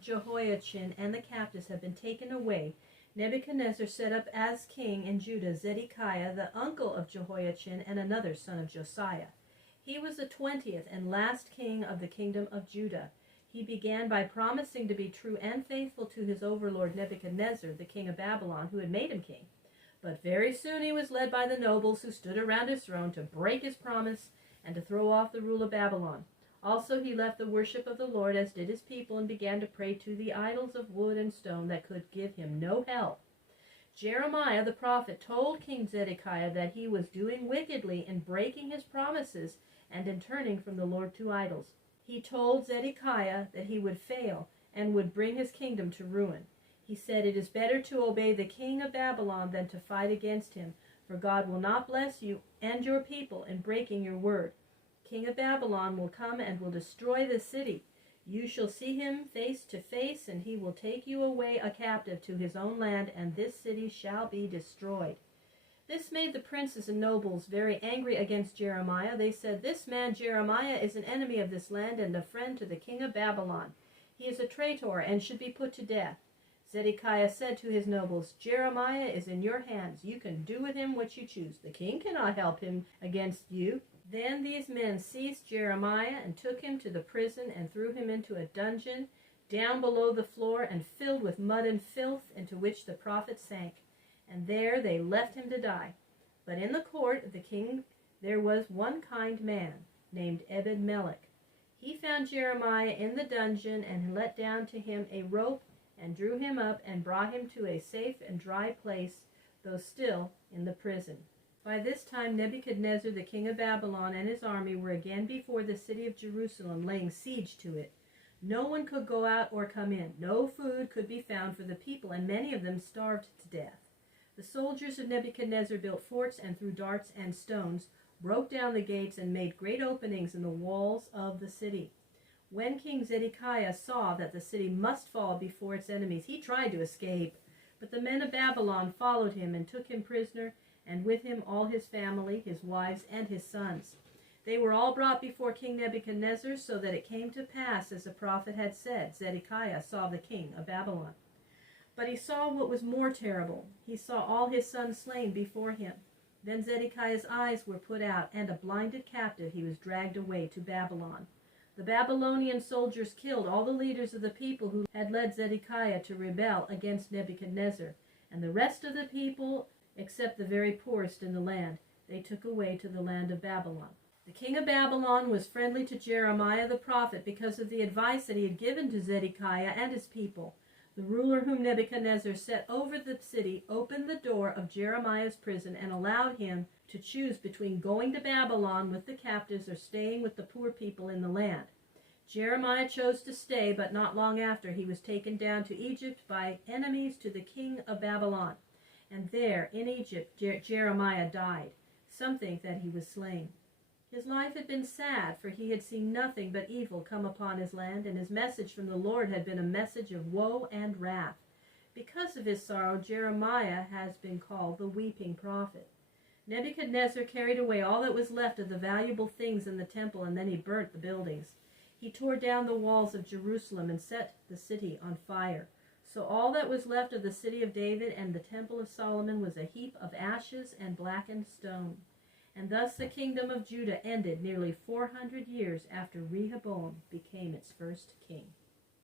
Jehoiachin and the captives had been taken away, Nebuchadnezzar set up as king in Judah Zedekiah, the uncle of Jehoiachin, and another son of Josiah. He was the 20th and last king of the kingdom of Judah. He began by promising to be true and faithful to his overlord Nebuchadnezzar, the king of Babylon, who had made him king. But very soon he was led by the nobles who stood around his throne to break his promise and to throw off the rule of Babylon. Also he left the worship of the Lord, as did his people, and began to pray to the idols of wood and stone that could give him no help. Jeremiah the prophet told King Zedekiah that he was doing wickedly in breaking his promises and in turning from the Lord to idols. He told Zedekiah that he would fail and would bring his kingdom to ruin. He said, "It is better to obey the king of Babylon than to fight against him, for God will not bless you and your people in breaking your word. King of Babylon will come and will destroy the city. You shall see him face to face, and he will take you away a captive to his own land, and this city shall be destroyed." This made the princes and nobles very angry against Jeremiah. They said, "This man Jeremiah is an enemy of this land and a friend to the king of Babylon. He is a traitor and should be put to death." Zedekiah said to his nobles, "Jeremiah is in your hands. You can do with him what you choose. The king cannot help him against you." Then these men seized Jeremiah and took him to the prison and threw him into a dungeon down below the floor and filled with mud and filth, into which the prophet sank. And there they left him to die. But in the court of the king there was one kind man named Ebed-Melech. He found Jeremiah in the dungeon and let down to him a rope and drew him up and brought him to a safe and dry place, though still in the prison. By this time Nebuchadnezzar, the king of Babylon, and his army were again before the city of Jerusalem, laying siege to it. No one could go out or come in. No food could be found for the people, and many of them starved to death. The soldiers of Nebuchadnezzar built forts and threw darts and stones, broke down the gates, and made great openings in the walls of the city. When King Zedekiah saw that the city must fall before its enemies, he tried to escape. But the men of Babylon followed him and took him prisoner, and with him all his family, his wives, and his sons. They were all brought before King Nebuchadnezzar, so that it came to pass, as the prophet had said, Zedekiah saw the king of Babylon. But he saw what was more terrible. He saw all his sons slain before him. Then Zedekiah's eyes were put out, and a blinded captive he was dragged away to Babylon. The Babylonian soldiers killed all the leaders of the people who had led Zedekiah to rebel against Nebuchadnezzar, and the rest of the people, except the very poorest in the land, they took away to the land of Babylon. The king of Babylon was friendly to Jeremiah the prophet because of the advice that he had given to Zedekiah and his people. The ruler whom Nebuchadnezzar set over the city opened the door of Jeremiah's prison and allowed him to choose between going to Babylon with the captives or staying with the poor people in the land. Jeremiah chose to stay, but not long after he was taken down to Egypt by enemies to the king of Babylon. And there, in Egypt, Jeremiah died. Some think that he was slain. His life had been sad, for he had seen nothing but evil come upon his land, and his message from the Lord had been a message of woe and wrath. Because of his sorrow, Jeremiah has been called the weeping prophet. Nebuchadnezzar carried away all that was left of the valuable things in the temple, and then he burnt the buildings. He tore down the walls of Jerusalem and set the city on fire. So all that was left of the city of David and the temple of Solomon was a heap of ashes and blackened stone. And thus the kingdom of Judah ended nearly 400 years after Rehoboam became its first king.